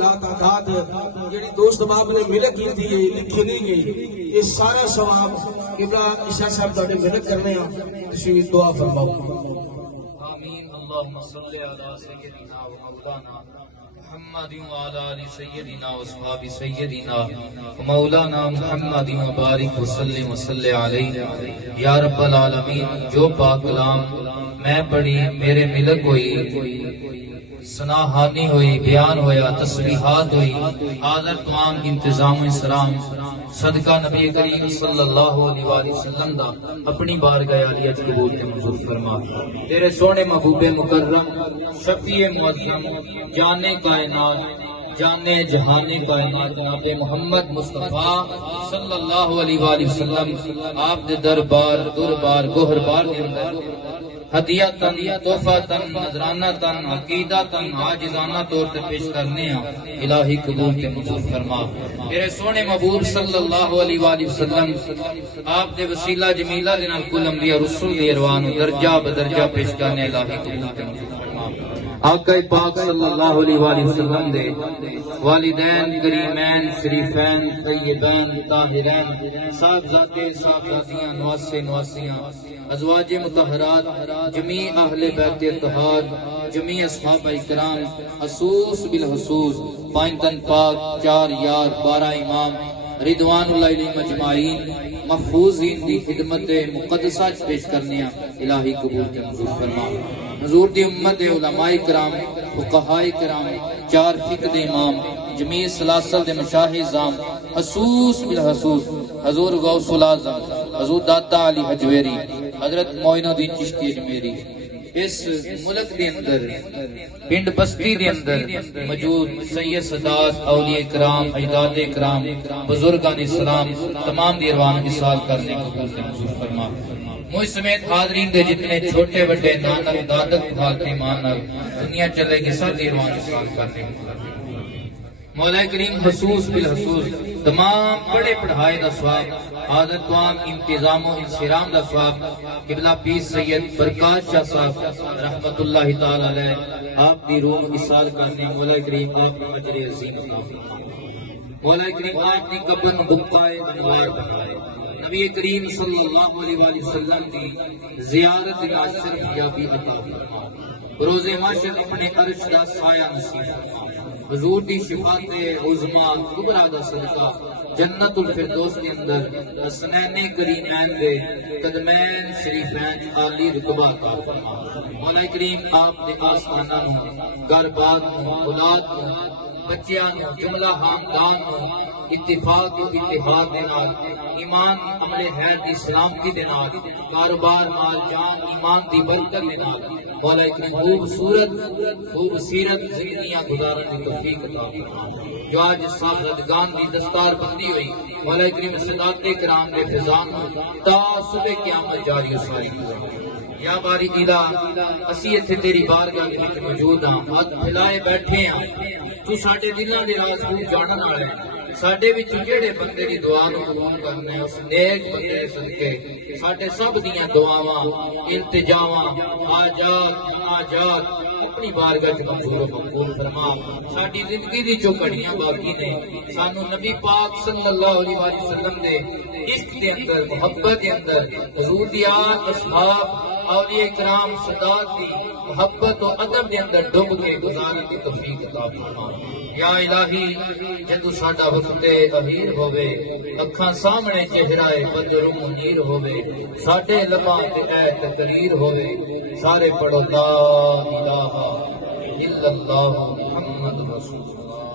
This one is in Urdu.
لا تعداد جڑی دوست باپ نے ملک کی تھی لکھی نہیں گئی، یہ سارا ثواب قبلہ عشاء صاحب تھوڑے ملک کرنے ہیں، اسی دعا فرماؤ۔ آمین۔ اللہم صلی علی سیدنا و مولانا محمد وعلی آل سیدنا و اصحاب سیدنا و مولانا محمد و بارک وسلم وصلی علیہ یا رب العالمین۔ جو پاک کلام میں پڑھی میرے ملک ہوئی، سناہانی ہوئی، بیان ہویا، تسبیحات ہوئی، حاضر تمام انتظام و اسلام صدقہ نبی کریم صلی اللہ علیہ وآلہ وسلم دا اپنی بارگاہ عالیہ قبول کے منظور فرما۔ تیرے سونے محبوب مکرم شفیع معظم جانے کائنات جانے جہان کائنات جناب محمد مصطفیٰ صلی اللہ علیہ وآلہ وسلم آپ دے دربار گوہربار دے اندر ہدیہ تن، تحفہ تن، نذرانہ تن، عقیدہ تن، عاجزانہ طور تے پیش کرنے ہیں، الہی قبول کے منظور فرما۔ میرے سونے محبوب صلی اللہ علیہ وآلہ وسلم آپ دے وسیلہ جمیلہ دے نال کل انبیاء رسول دی ارواح درجہ بدرجہ پیش کرنے، الہی قبول کے منظور فرما۔ آقا پاک صلی اللہ علیہ وآلہ وسلم دے والدین کریمین شریفین طیبین طاہرین صاحبزادے صاحبزادیاں نواسے نواسیاں ازواج مطہرات جمیع اہل بیت اتحاد جمیع اصحاب اکرام خصوص بالخصوص پائنتن پاک 4 یار 12 امام رضوان اللہ علیہ مجمعین محفوظین دی خدمت مقدسہ پیش کرنے الہی قبول کے منظور فرما۔ حضور دی امت علماء کرام فقہاء کرام 4 فقہ دے امام جمیع سلاسل دے مشاہد زام خصوص بالخصوص حضور غوث العظم حضور داتا علی حجویری حضرت معین الدین چشتی اجمیری اس ملک دے اندر پنڈ بستی دے اندر موجود سید سادات اولیاء کرام اجداد کرام بزرگان اسلام تمام دی ارواح مثال کرنے کو منظور فرما۔ مجھ سمیت حاضرین دے جتنے چھوٹے بڑے نانر دادت بھاتی مانر دنیا چلے گی سب دی ارواح مثال کرنے کو مولا کریم خصوص بالخصوص تمام بڑے پڑھائی دا ثواب حاضر تمام انتظام و انصرام دا ثواب قبلہ پیر سید برکات شاہ صاحب رحمت اللہ تعالی علیہ آپ دی روح اصال کرنے مولا کریم آپ کو اجر عظیم عطا فرمائے۔ مولا کریم آپ دی قبر بقائے انوار بنائے، نبی کریم صلی اللہ علیہ وآلہ وسلم دی زیارت ناصر یابی عطا فرمائے، روز معاشر اپنے عرش دا سایہ نصیب فرمائے، حضور دی شفاعت عظما کبریٰ دا صدقہ جنت الفردوس کے اندر حسنین کریمین دے قدمین شریفین عالی رتبہ عطا فرما۔ مولا کریم آپ دے آستانہ نو گھر بار نو اولاد نو بچیاں نو جملہ خاندان نو اتفاق و اتحاد دے نال ایمان عمل خیر دی سلامتی دے نال کاروبار مال جان ایمان دی برکت دے نال مولا کریم خوب سیرت زندگیاں گزارنے کی توفیق عطا فرما۔ جو آج صاحبزادگان دی دستار بندی ہوئی مولا کریم سادات کرام دے فیضان تا صبح قیامت جاری و ساری یا باری الہ اسی اتھے تیری بارگاہ میں موجود ہاں، ہاتھ پھیلائے بیٹھے ہیں، تو ساڈے دلاں دے راز خوب جانن والے ساڈے وچ جڑے بندے دی دعا نو قبول کرنے اس نیک بندے دے صدقے ساڈے سب دیاں دعاواں التجاواں حاجات مناجات اپنی بارگاہ وچ منظور و مقبول فرما۔ ساڈی زندگی دی جو گھڑیاں باقی نے سانو نبی پاک صلی اللہ علیہ وآلہ وسلم دے عشق دے اندر محبت دے اندر حضور دی آل اصحاب اولیاء کرام سادات دی محبت و ادب دے اندر ڈوب کے گزارنے کی توفیق عطا فرما۔ یا الہی جدو ساڈا وقت اخیر ہوے اکھاں سامنے چہرہ بدر منیر ہوے ساڈے لباں تے اے تقریر ہوے سارے پڑھو لا الہ الا اللہ محمد رسول اللہ۔